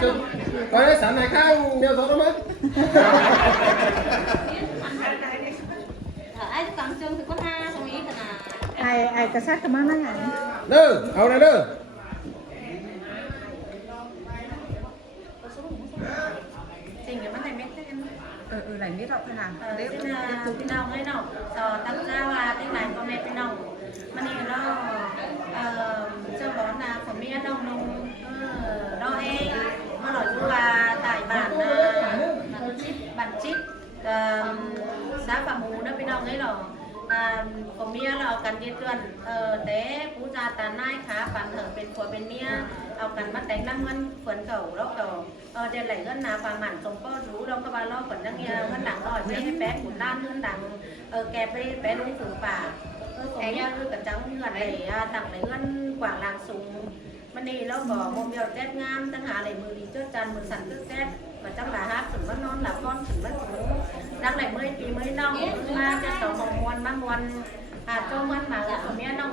chừng coi đấy sẵn này khác nhiều số đó mấy ai cầm chân thì có ha xong ý thật à ai cái sát cái má nói này nơ hầu này nơ trình cái mắt này biết thế em này biết đâu thế nào bên nào ngay nào tăng ra là tên này con mẹ bên nào mà này nó cho bón là của mẹ đâu nó e mà nói chung là tại bản chip xã phạm mù nó bên nào ngay rồi của mẹ là cần đi tuần té cú già tàn nai khá bản hở bên của bên mẹเอากันมาแต่งน้ำเงินฝนเก่าแล้วเก่าเดี๋ยวไหลเงินนาความหมันสมก็รู้เราก็บาล้อฝนนักเรียนเงินดังหน่อยไม่ให้แป๊ะขุนด้านเงินดังแกไปแป๊ะลุงฝืนป่าแกเนี่ยคือกับจังเงินไหลต่างไหลเงินกว่างลางสูงมันนี่เราบอกมุมเดียวแจ๊ดงามตั้งหาไหลมือดีเจ้าจันมือสั่นเจ้าแจ๊ดmà chắc là hátถึงว่านอนหลับก้อนถึงว่าดังไหลเมื่อยปีเมื่อยน้องมาจะสองของมวลมามวลโจมันมาของเมียน้อง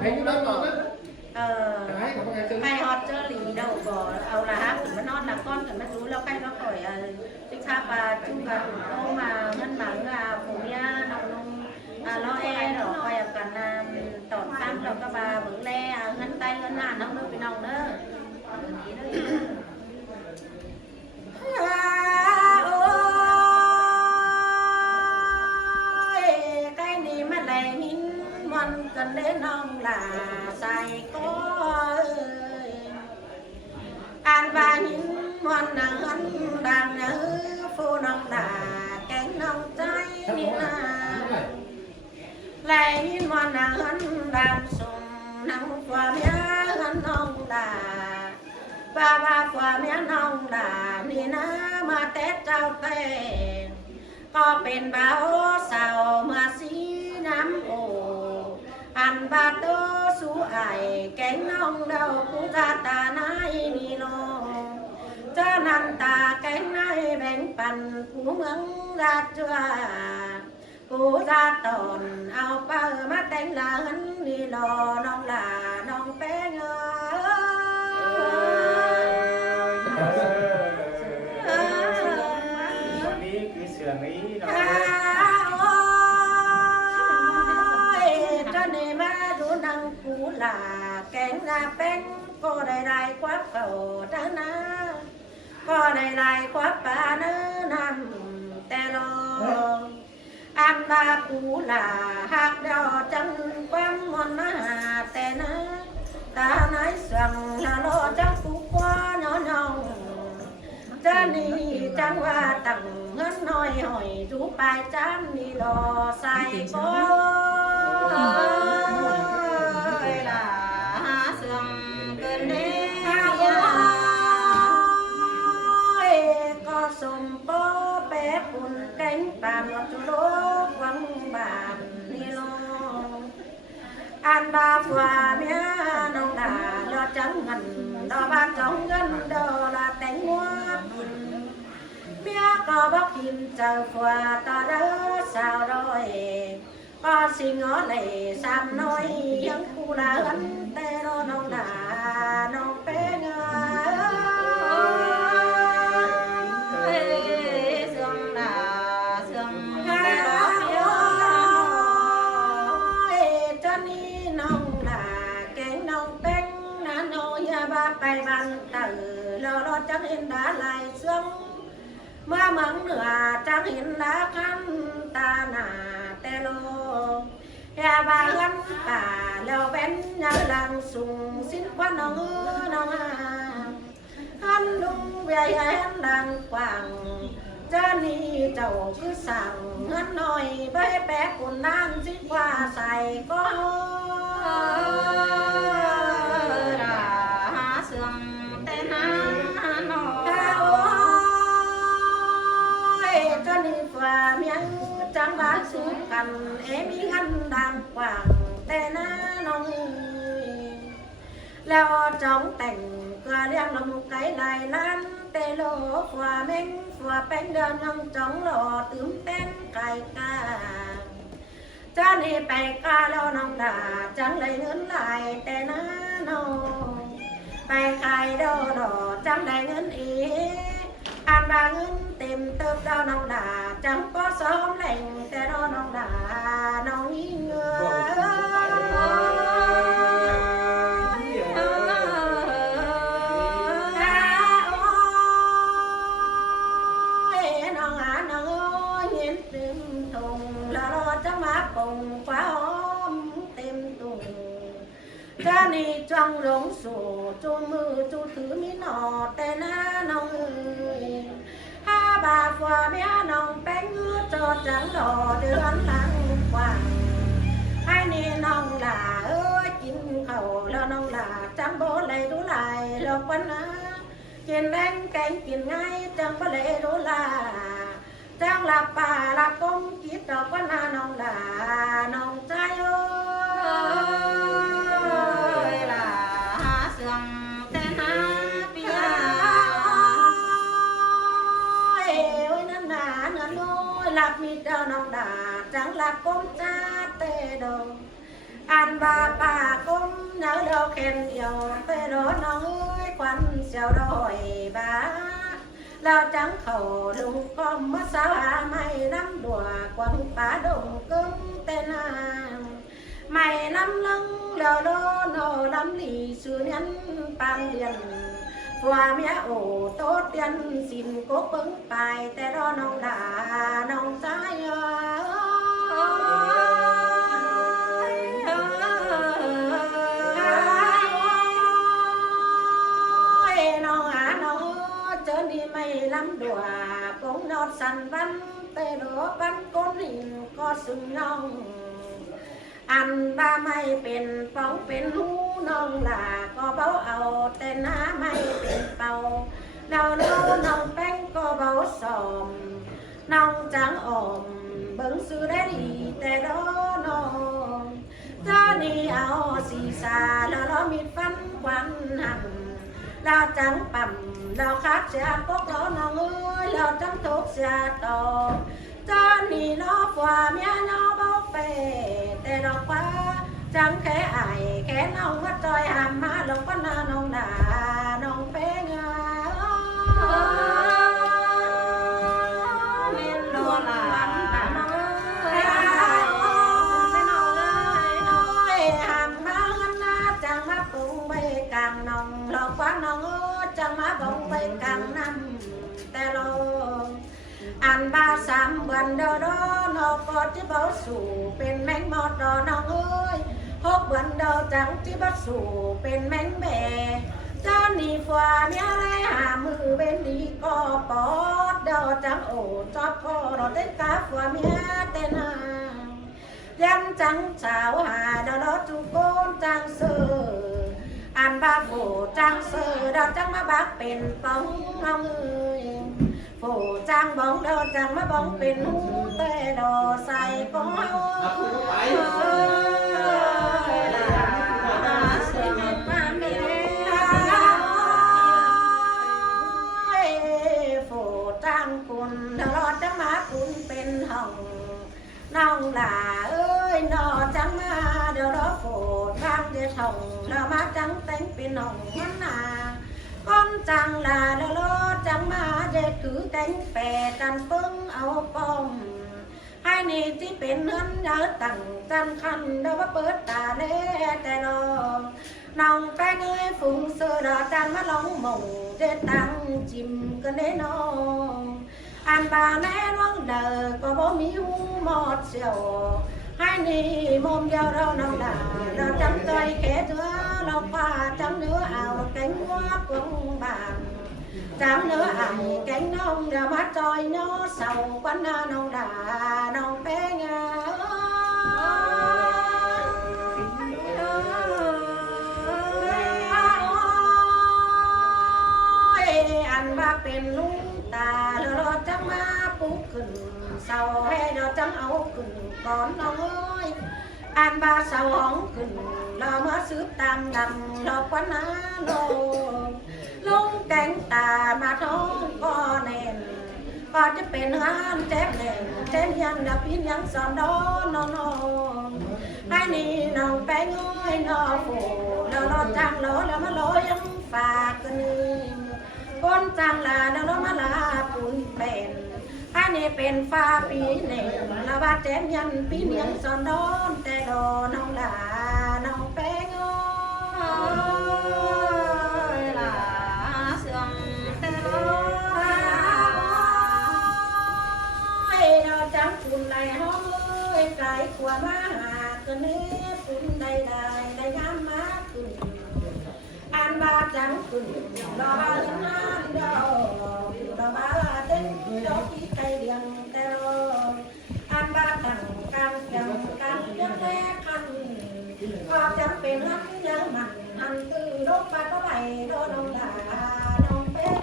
hay hot chơi lì đâu bỏ ao là hát thì nó non là con thì nó chú lâu cay nó khỏi tích tha và chung và ô mà ngân mắng là phụ mía nông lo e rồi quay cần tỏn khăn rồi các bà vững le ngân tay ngân hàn không được bị nồng nữa cái này mà lại nhìn mòn cần đến nông là sai có an và những món ăn đang nhớ phu nông đà cánh nông trái đi lại những món ăn đang sùng nắng qua mía ăn nông đà và qua mía nông đà đi mà tết trao tên có bên báo sao mà xí nắm ồ ăn ba tố sú ai cánh nông đâu cũng ra ta nai đi lo cho nên ta cánh nai bánh pan cũng mắng ra chưa cũng ra tòn ao ba mắt đánh là hắn đi lo nông là nông bé ngơ là kén ra bén cô đây lại quá cầu trái ná cô đây lại quá bà nơ nằm tè lo ăn ba cú là hạt đào chân quăng mòn má tè ná ta nói rằng là lo chắc cú quá nhỏ nhỏ cha ni chẳng qua tặng ngân nói hỏi chú bài chán đi lo sai có sông bó bé cuốn cánh bàn ngọt chú lố quăng bàn đi lo ăn ba phòa mía nông đà lo trắng ngần đo ba trống ngân đo là tánh mua mía có bóc kim chờ phòa ta đỡ sao rồi có xin ngó lệ sam nói dân khu là gắn tê lo nông đà nông bé ngơ bài bằng tử lo trắng hình đá lại xuống mưa mắng nửa trắng hình đá khăn ta nà tê lô ya ba gắn cả leo bén nhớ làng sùng xin quan nông hắn đúng về hắn làng quảng cha ni chầu cứ sảng hắn nói với bé cuốn nan xin qua xài có và miếng trắng bán xuống cằn em ý ngăn đàng quảng tê ná nông leo trong cảnh qua đen là một cái lại lan tê lô phòa mình phòa bánh đơn ngông trong lò tướng tên cài ca cha ni bày ca lô nông đà trắng lấy ngấn lại tê ná nông bày cài đô đỏ trắng lấy ngấn ý มเติบดาวน้องดาจังก็ซ้อมแหล่งแต่รอน้องดาน้องยิ่งcha ni trong rống sổ chu mưa chu thứ mi nọ tê na nong ơi ha bà phòa mía nong bánh ngứa cho trắng đỏ đưa ánh nắng quàng hai ni nong là ơi chín khẩu lo nong là trắng bố lệ đủ lại lo quanh á trên đánh cánh tiền ngay trắng bố lệ đủ là trắng là bà là công kiếp đó quanh á nong là nong trai ơi lạc mi trao nong đà trắng lạc công cha tê đồ ăn bà công nhớ đâu khen nhiều tê đồ nong ơi quan xèo đòi bà lao trắng khẩu lùng con mất sao mày năm đùa quăng phá đồng cứng tên mày năm lưng lò lô nô năm lì xưa nhắn pan liền qua mía ổ tốt tiền xin cố bứng bàiแต่รอน้องด่าน้องใจน้องน้องเจอนี่ไม่ล้ำดัวคงนอนสั่นวันแต่รอวันก้นหินก็ซึ้งน้องอันบ้าไม่เป็นป้องเป็นหูน้องหล่าก็เบาเอาแต่หน้าไม่เป็นเป่าเราโน้น้องแป้งก็เบาสอมน้องจังอ่อมเบิ่งซื้อได้ดีแต่รอน้องเจ้านี่เอาสีสาแล้วเรามีฟันควันหันเราจังปั่มเราคักเสียพวกเราน้องเอ้ยเราจังทุกเสียต่อเจ้านี่น้องฝ่าเมียน้องเบาเปแต่ดอกว่าจังแค่ไอแค่น้องว่าจอยหามมาลงก็น่าน้องด่าน้องเป้งเมนลวนบังตาน้องเอ้ยน้องเอ้ยหามมาหันหน้าจังมาปุงไปกลางน้องหลอกว่าน้องเอ้ยจังมาปุงไปกลางน้ำแต่เราอันบ้าสามวันเดอดอนอก็ที่เบาสู่เป็นแมงมอดดอน้องเอ้ยหกวันเดอจังที่เบาสู่เป็นแมงแบเจ้านี่ฟ้าเมียไรหามือเป็นดีก็ปอดเดอจังโอ้จอบก็รอเต้นกาฟ้าเมียเต้นนายันจังสาวหาเดอดอจุโกนจังเสืออันบ้าโผจังเสือเดอจังมาบักเป็นป้องน้องเอ้ยโผจังบ้องเดอจังมาบ้องเป็นหูเตะดอใส่ก้อยโผจังคุณเดอจังมาคุณเป็นห้องน้องหล่าเอ้ยนอจังมาเดอโผจังเดือดห้องเรามาจังแต่งเป็นห้องมันนาcon chàng là đôi lô chẳng mà để cứ đánh bè tràn phương áo bom hai nì chỉ bên hơn nhớ tặng tràn khăn đâu có bớt tà lê tè lò nòng cái người phùng sơ đỏ tràn mắt lóng mộng để tăng chìm cơn đế nó ăn bà nè loang đờ có bố mi hu mọt xèo hai nì mồm giao đâu nòng đà đâu chẳng tôi khẽ chứa lâu qua chẳng nữa ảo cánh hoa quân bàn chẳng nữa ảo cánh nông ra mắt trôi nhó sầu quanh nông đà nông bé ngà anh baเป็นลุงตาเราจังมาปุ๊บขึ้นเศร้าให้เราจังเอาขึ้นก่อนน้องเอ้ยอันบาเศร้าห้องขึ้นเรามาซื้อตามดำเราควันน้าโลลุงแกงตามาท้องก็แน่นก็จะเป็นงานเจ็บแน่นเจ็บยังดับพินยังสอนดอนน้องให้นี่น้องไปง่อยน้องโผเราจังโลแล้วมาโลยังฝากกันคนจังลาแล้วมาลาปุ่นเป็น เป็นฟ้าปีเหน่ละว่าแจ้งยันปีเนียงสอนดอนแต่ดอน้องหลาน้องแป้งหลาเสื่อมแต่ดอให้เราจำคุณในห้องไกลกว่ามาหาก็เนื้อคุณใดในงามมากคุณอันบาจังคุณรอหน้าดอกรอมาเต้นดอกที่ใจเดียงแต่รออันบาตั้งการยังการยังแรกคันก็จำเป็นหันยังมันหันตื้อรบไปก็ไปโดนน้องด่าน้องเป็ด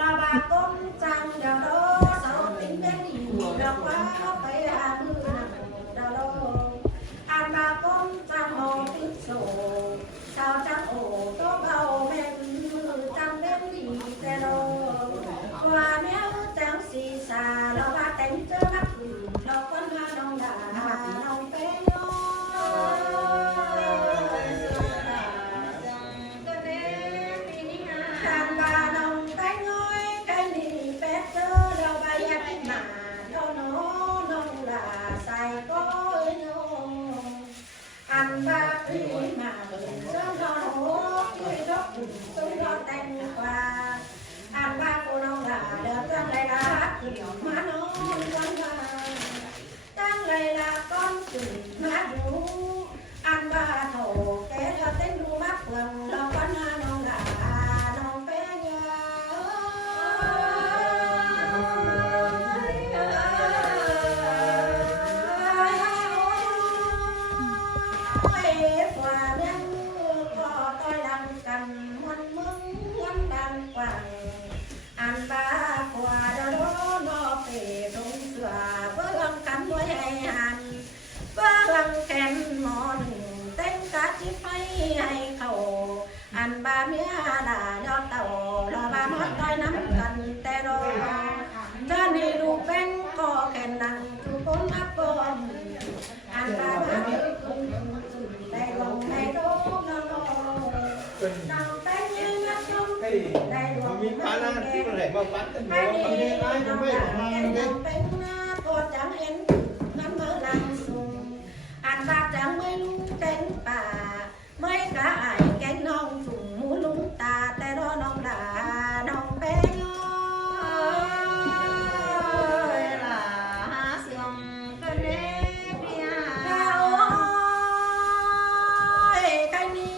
ลาบาต้นจังเดาโดสาวติ้งแม่ดีดอกว่าไปหามือดาโลอันบาต้นจังโอติโซสาวจังโอโตเบาแม่มือจังเล่นดีแต่โลว่าแม่จังสีสาลาบาแต่งเจอนักเราคนหาน้องด่าน้องเป็นอันบาปีมาเจ้าดอนโหช่วยยกช่วยยอดแต่งกว่าอันบาโกน้องลาเดินจังไรลาขึ้นมาโน้นวันมาจังไรลาก้อนขึ้นมาดูอันบาโถแกเดินเต้นดูมักเพื่อนเราวันมาน้องลาน้องเป็นยาอันบาขวาดโดนอเปตรงเสือเบื้องกันไว้ให้หันเบื้องแขนหมอนเต้นกะจิไฟให้เขาอันบาเมียลายอดเต่าลาบาหมดได้น้ำกันแต่รอเจ้านี่ลูกเป็นก็แขนดังทุกคนอับปนอันบามาเดือดคุณได้ลงได้โดนน้องแต่งยืนยัดยงได้ลงมีปานาที่มันแหลกมาปัดกันหัวปัดเองไอ้ผมไม่ออกมาเลยเป็นหน้าตัวจังเห็นน้ำเมื่อลังสูงอันบาจังไม่รู้เต็งป่าไม่กล้าไอ้แกงน้องถุงมูลุงตาแต่รอน้องด่าน้องเป็นล่ะเสื่อมก็เล็บยาใครนี่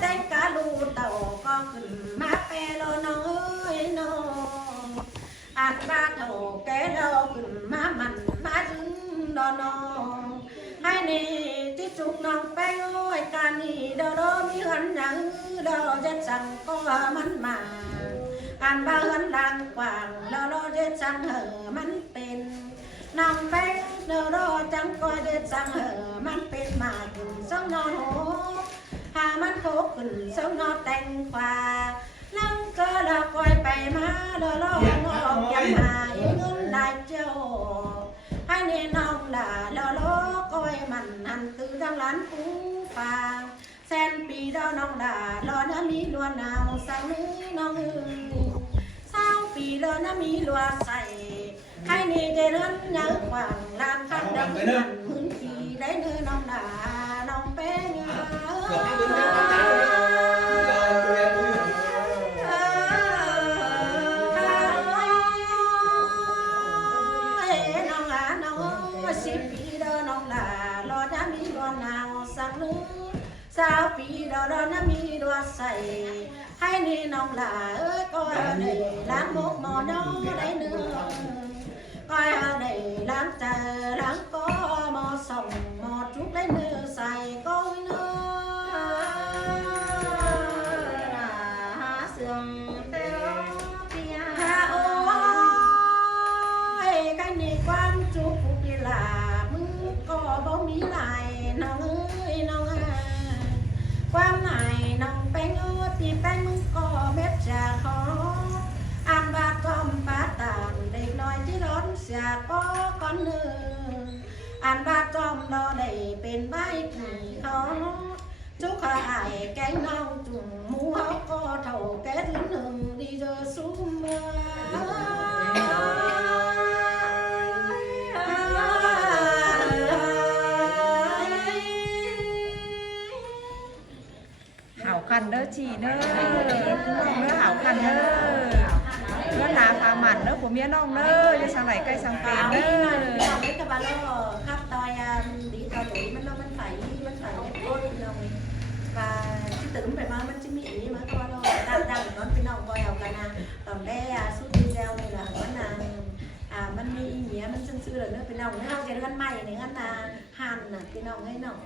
แต่งกะลูเต่าก็ขึ้นมาเปโลน้องเอ้ยน้องอันบาโถแกเราขึ้นมามันมาถึงดอนน้องให้นี่ที่จุกน้องไปโอ้ยการนี่เดามีหันยังเดาจะสั่งก็มันมาอันบาหันดังกว่างเดาจะสั่งเหอมันเป็นน้องไปเดาจังก็จะสั่งเหอมันเป็นมาถึงสองนอนโหหามันโคกขึ้นสองนอนแต่งกว่านั่งก็เราคอยไปมาเดางอกยังหายเงินได้เจ้าให้เนน้องล่ะเราคอยมันหันคือทางร้านปูปลาแสนปีเดาน้องล่ะรอน้ามีลัวหนาวสั่งนี้น้องเอ้ยสาวปีรอน้ามีลัวใส่ให้เนเจริญเยอะกว่าลานคันดังนั้นพื้นที่ได้เนื้อน้องล่ะน้องเป็นเงาสิปีเดอน้องลารอน้ำมีรอนาวสักนึงสาวปีเดอน้ำมีรัวใส่ให้นี่น้องลาก็ได้ล้างมุกหมอน้องได้เนื้อก็ได้ล้างใจล้างก็หมอส่งหมอจุกได้เนื้อใส่ก็เนื้อเสื่อมแต่เปียโอ้ยกันนี่ความจุกลามึงก็บ่มีลายน้องเอ้ยน้องความไหนน้องแป้งตีแป้งมึงก็เม็ดจะขออันบาดต้อมปาตามเด็กน้อยที่ร้อนเสียก็ก่อนเนื้อ อันว่าจอมรอได้เป็นใบขี่เขาจุกขาไอ้แกงน้องจุ่มหมูเขาก็เท่าแก่ถึงหนึ่งดีเจอซุ้มเมื่หาวคันเด้อชีเด้อเนื้อหาวคันเด้อเนื้อหนาพาหมันเด้อผัวเมียน้องเด้อจะสั่งไหนใกล้สั่งเป็นเด้อ เราไม่ตะบาลครับตอยดีตอยtuổiมันphải ép cốt lòng và cái tưởng phải mà chỉ mỹ mà coi lo đang nóเป็นน้องcoiเอากันนะตอนแรกสุดที่แล้วนี่ล่ะมันมันมีอีเมียมันซื่อๆเลยเนาะเป็นน้องเฮาจะเลื่อนใหม่นี่งั้นน่ะหันน่ะพี่น้องให้น้อง